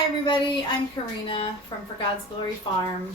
Hi everybody, I'm Karina from For God's Glory Farm.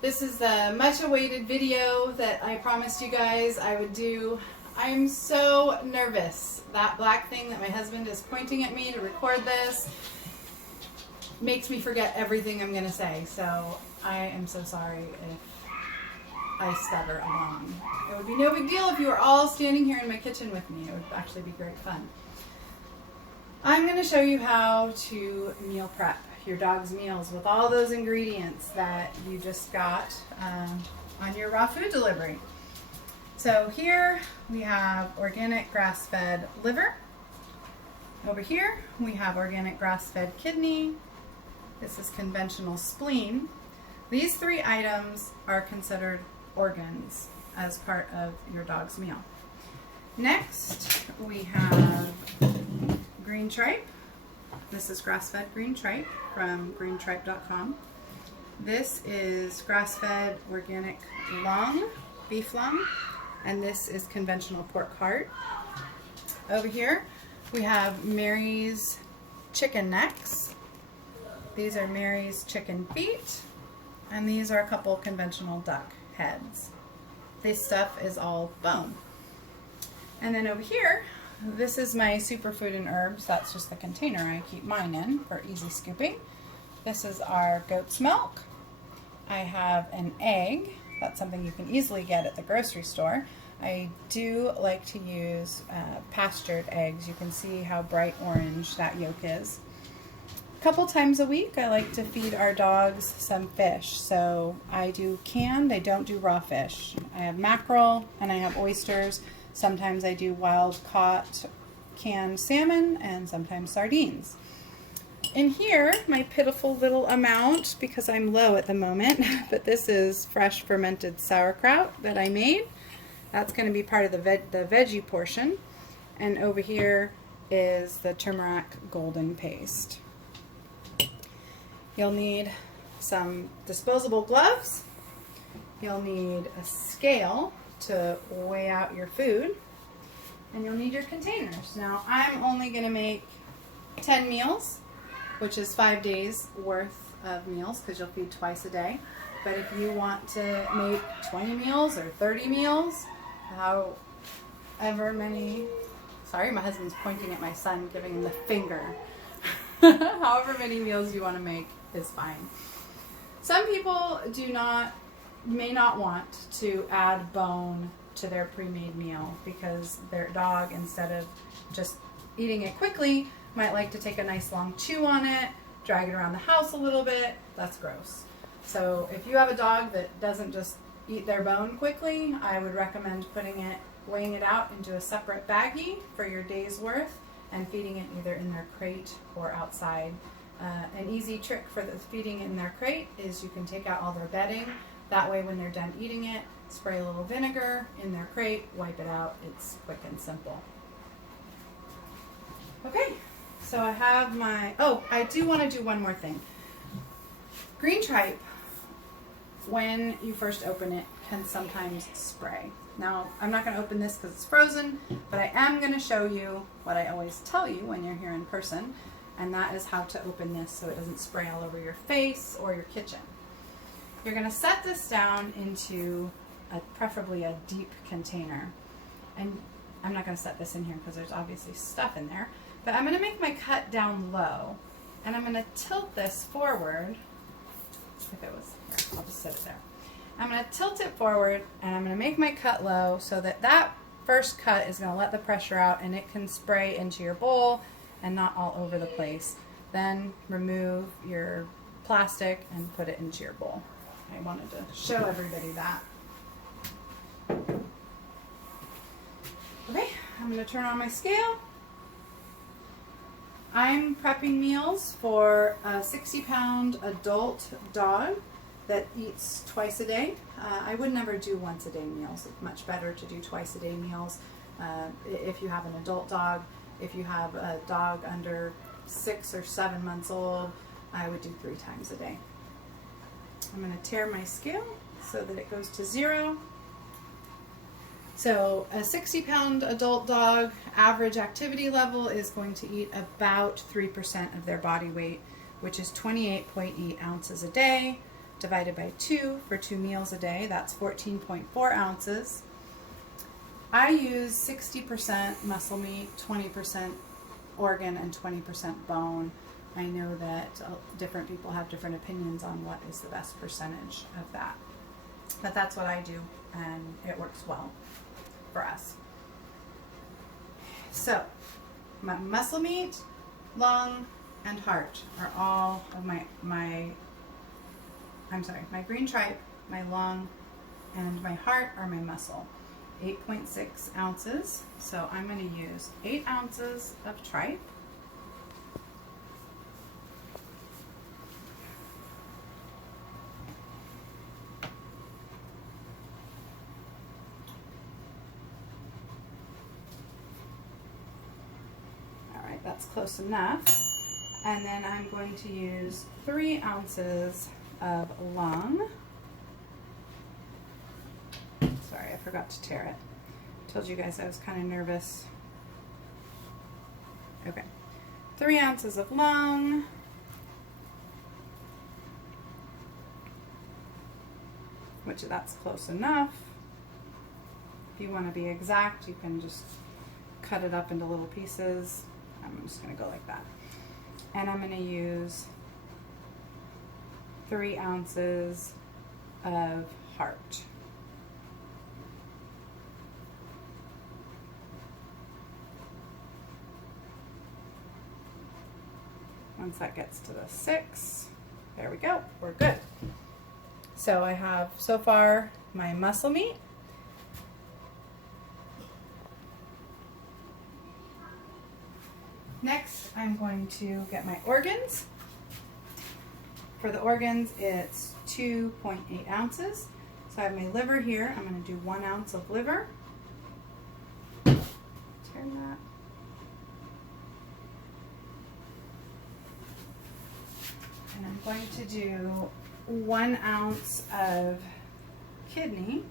This is the much awaited video that I promised you guys I would do. I'm so nervous. That black thing that my husband is pointing at me to record this makes me forget everything I'm going to say. So I am so sorry if I stutter along. It would be no big deal if you were all standing here in my kitchen with me. It would actually be great fun. I'm going to show you how to meal prep your dog's meals with all those ingredients that you just got on your raw food delivery. So here we have organic grass-fed liver. Over here we have organic grass-fed kidney. This is conventional spleen. These three items are considered organs as part of your dog's meal. Next we have green tripe. This is grass-fed green tripe from greentripe.com. This is grass-fed organic lung, beef lung, and this is conventional pork heart. Over here we have Mary's chicken necks. These are Mary's chicken feet, and these are a couple conventional duck heads. This stuff is all bone. And then over here, this is my superfood and herbs. That's just the container I keep mine in for easy scooping. This is our goat's milk. I have an egg. That's something you can easily get at the grocery store. I do like to use pastured eggs. You can see how bright orange that yolk is. A couple times a week I like to feed our dogs some fish. So I do canned, I don't do raw fish. I have mackerel and I have oysters. Sometimes I do wild caught canned salmon and sometimes sardines. In here, my pitiful little amount, because I'm low at the moment, but this is fresh fermented sauerkraut that I made. That's going to be part of the veggie portion. And over here is the turmeric golden paste. You'll need some disposable gloves. You'll need a scale to weigh out your food, and you'll need your containers. Now I'm only going to make 10 meals, which is 5 days worth of meals because you'll feed twice a day. But if you want to make 20 meals or 30 meals, however many, sorry, my husband's pointing at my son, giving him the finger. However many meals you want to make is fine. Some people may not want to add bone to their pre-made meal because their dog, instead of just eating it quickly, might like to take a nice long chew on it, drag it around the house a little bit. That's gross. So if you have a dog that doesn't just eat their bone quickly, I would recommend weighing it out into a separate baggie for your day's worth and feeding it either in their crate or outside. An easy trick for the feeding in their crate is you can take out all their bedding. That way when they're done eating it, spray a little vinegar in their crate, wipe it out. It's quick and simple. Okay, so I have I do want to do one more thing. Green tripe, when you first open it, can sometimes spray. Now, I'm not going to open this because it's frozen, but I am going to show you what I always tell you when you're here in person, and that is how to open this so it doesn't spray all over your face or your kitchen. You're going to set this down into preferably a deep container. And I'm not going to set this in here because there's obviously stuff in there. But I'm going to make my cut down low. And I'm going to tilt this forward. If it was here, I'll just set it there. I'm going to tilt it forward and I'm going to make my cut low so that that first cut is going to let the pressure out and it can spray into your bowl and not all over the place. Then remove your plastic and put it into your bowl. I wanted to show everybody that. Okay, I'm going to turn on my scale. I'm prepping meals for a 60-pound adult dog that eats twice a day. I would never do once a day meals. It's much better to do twice a day meals if you have an adult dog. If you have a dog under 6 or 7 months old, I would do 3 times a day. I'm going to tear my scale so that it goes to 0. So a 60-pound adult dog, average activity level is going to eat about 3% of their body weight. which is 28.8 ounces a day, divided by 2 for 2 meals a day. That's 14.4 ounces. I use 60% muscle meat, 20% organ, and 20% bone. I know that different people have different opinions on what is the best percentage of that. But that's what I do, and it works well for us. So, my muscle meat, lung, and heart are all of my green tripe, my lung, and my heart are my muscle. 8.6 ounces. So I'm going to use 8 ounces of tripe. All right, that's close enough. And then I'm going to use 3 ounces of lung. Sorry, I forgot to tear it. Told you guys I was kind of nervous. Okay. 3 ounces of lung. Which that's close enough. If you want to be exact, you can just cut it up into little pieces. I'm just going to go like that. And I'm going to use 3 ounces of heart. Once that gets to the 6, there we go, we're good. So I have so far my muscle meat, next I'm going to get my organs. For the organs it's 2.8 ounces. So I have my liver here. I'm going to do 1 ounce of liver. Turn that. And I'm going to do 1 ounce of kidney.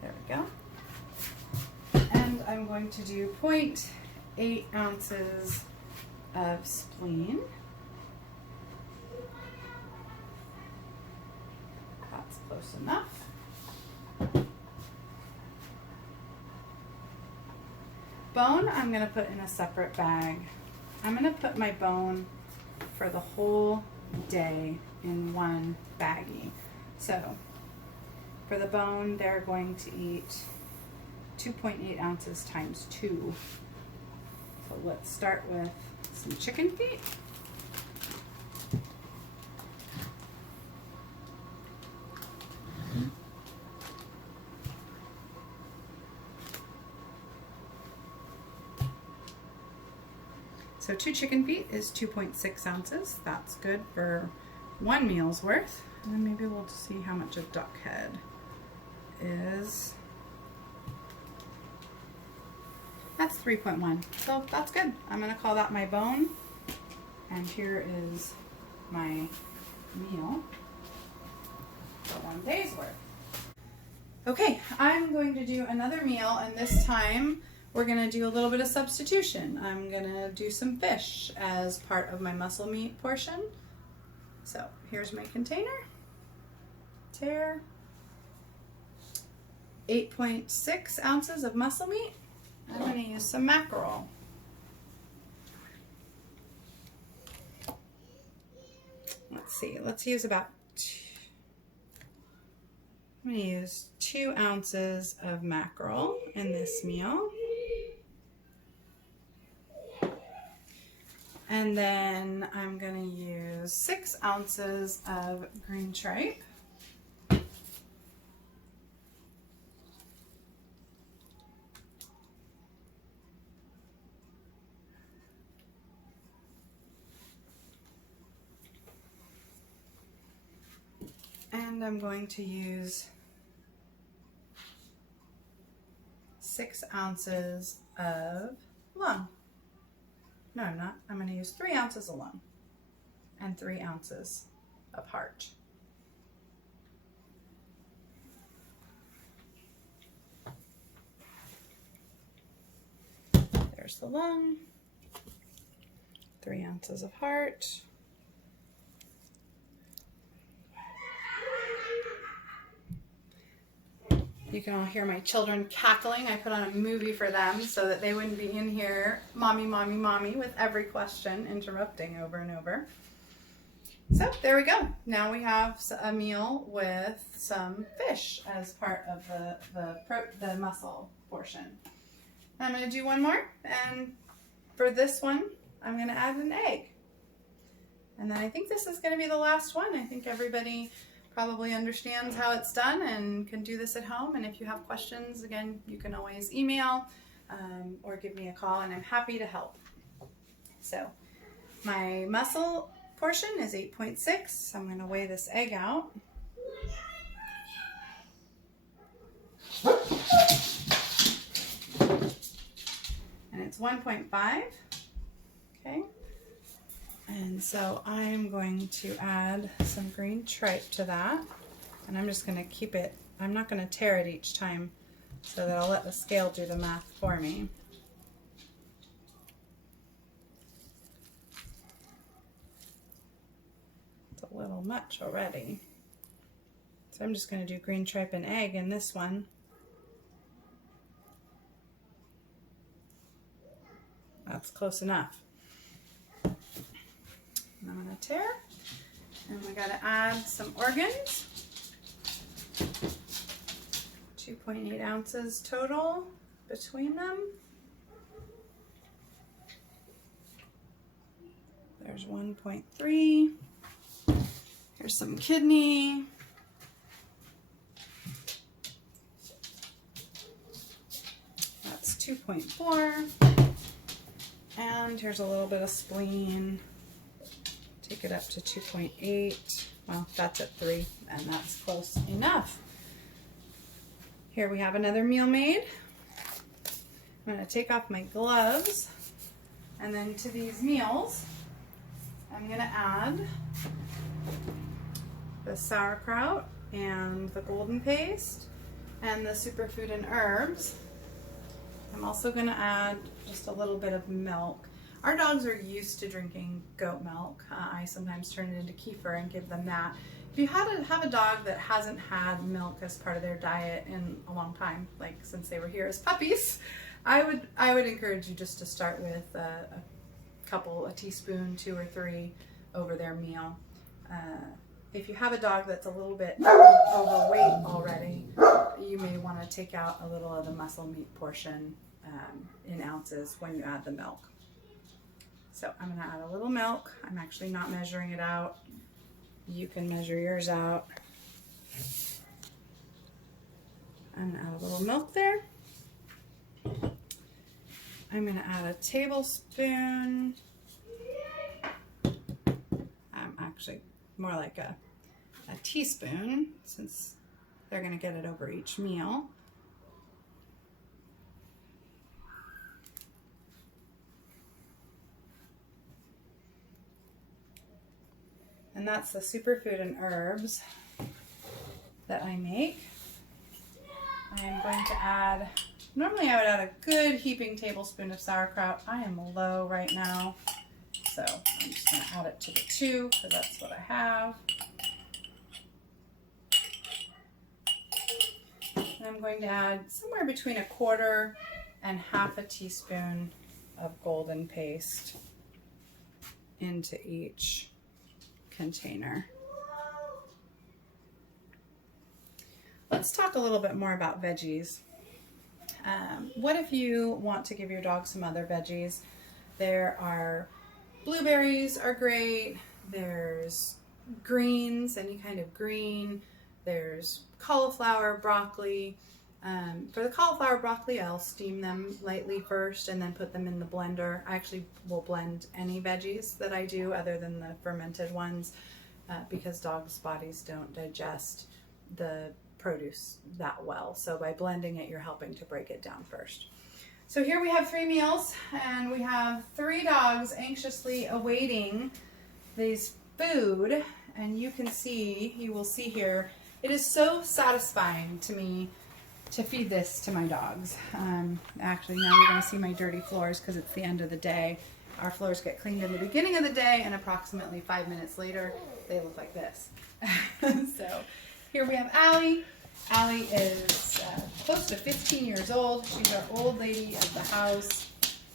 There we go. And I'm going to do 0.8 ounces of spleen. That's close enough. Bone, I'm going to put in a separate bag. I'm going to put my bone for the whole day in one baggie. So, for the bone, they're going to eat 2.8 ounces times 2. So let's start with some chicken feet. So 2 chicken feet is 2.6 ounces. That's good for 1 meal's worth. And then maybe we'll see how much a duck head is. That's 3.1. So that's good. I'm going to call that my bone. And here is my meal for 1 day's worth. Okay, I'm going to do another meal, and this time we're going to do a little bit of substitution. I'm going to do some fish as part of my muscle meat portion. So here's my container. Tear. 8.6 ounces of muscle meat. I'm going to use some mackerel. Let's see, let's use about I'm going to use 2 ounces of mackerel in this meal. And then I'm going to use 6 ounces of green tripe. And I'm going to use 6 ounces of lung. No, I'm not. I'm going to use 3 ounces of lung and 3 ounces of heart. There's the lung, 3 ounces of heart. You can all hear my children cackling. I put on a movie for them so that they wouldn't be in here, mommy, mommy, mommy, with every question, interrupting over and over. So there we go. Now we have a meal with some fish as part of the mussel portion. I'm going to do one more, and for this one, I'm going to add an egg. And then I think this is going to be the last one. I think everybody probably understands how it's done and can do this at home. And if you have questions, again, you can always email or give me a call, and I'm happy to help. So my mussel portion is 8.6. I'm going to weigh this egg out. And it's 1.5. Okay. And so I'm going to add some green tripe to that. And I'm just going to keep it, I'm not going to tear it each time, so that I'll let the scale do the math for me. It's a little much already. So I'm just going to do green tripe and egg in this one. That's close enough. And I'm going to tear, and we got to add some organs. 2.8 ounces total between them. There's 1.3. Here's some kidney. That's 2.4. And here's a little bit of spleen. Take it up to 2.8. Well, that's at 3, and that's close enough. Here we have another meal made. I'm going to take off my gloves, and then to these meals, I'm going to add the sauerkraut and the golden paste and the superfood and herbs. I'm also going to add just a little bit of milk. Our dogs are used to drinking goat milk. I sometimes turn it into kefir and give them that. If you have a dog that hasn't had milk as part of their diet in a long time, like since they were here as puppies, I would encourage you just to start with a teaspoon, 2 or 3 over their meal. If you have a dog that's a little bit overweight already, you may want to take out a little of the muscle meat portion in ounces when you add the milk. So I'm going to add a little milk. I'm actually not measuring it out. You can measure yours out. I'm going to add a little milk there. I'm going to add a tablespoon. Actually more like a teaspoon, since they're going to get it over each meal. And that's the superfood and herbs that I make. I am going to add, normally I would add a good heaping tablespoon of sauerkraut. I am low right now, so I'm just going to add it to the 2 because that's what I have. And I'm going to add somewhere between 1/4 and 1/2 teaspoon of golden paste into each container. Let's talk a little bit more about veggies. What if you want to give your dog some other veggies? There are blueberries are great. There's greens, any kind of green. There's cauliflower, broccoli. For the cauliflower, broccoli, I'll steam them lightly first and then put them in the blender. I actually will blend any veggies that I do other than the fermented ones because dogs' bodies don't digest the produce that well. So by blending it, you're helping to break it down first. So here we have 3 meals, and we have 3 dogs anxiously awaiting these food. And you will see here, it is so satisfying to me to feed this to my dogs. Actually, now you're going to see my dirty floors because it's the end of the day. Our floors get cleaned in the beginning of the day, and approximately 5 minutes later, they look like this. So here we have Allie. Allie is close to 15 years old. She's our old lady of the house.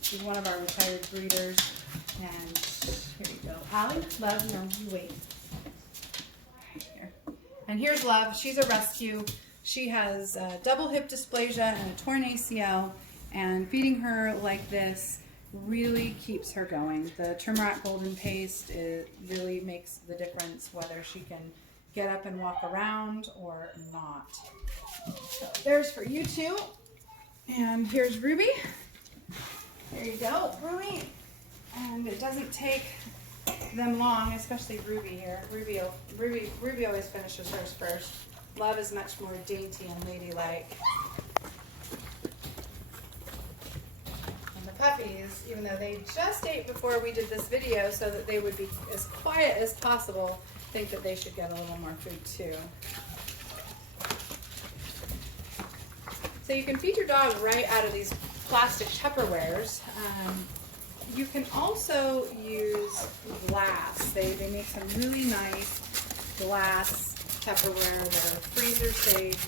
She's one of our retired breeders. And here you go. Allie, Love, no, you wait. Right here. And here's Love. She's a rescue. She has double hip dysplasia and a torn ACL, and feeding her like this really keeps her going. The turmeric golden paste, it really makes the difference whether she can get up and walk around or not. So there's for you two. And here's Ruby. There you go, Ruby. And it doesn't take them long, especially Ruby here. Ruby always finishes hers first. Love is much more dainty and ladylike. And the puppies, even though they just ate before we did this video so that they would be as quiet as possible, think that they should get a little more food too. So you can feed your dog right out of these plastic Tupperwares. You can also use glass. They make some really nice glass Tupperware that are freezer safe,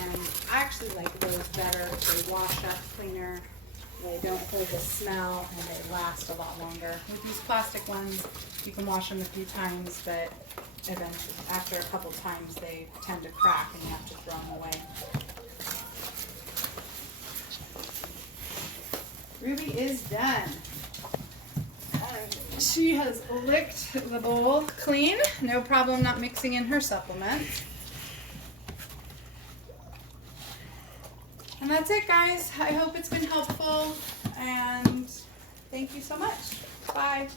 and I actually like those better. They wash up cleaner, they don't hold the smell, and they last a lot longer. With these plastic ones, you can wash them a few times, but eventually, after a couple times, they tend to crack and you have to throw them away. Ruby is done. She has licked the bowl clean. No problem not mixing in her supplements. And that's it, guys. I hope it's been helpful, and thank you so much. Bye.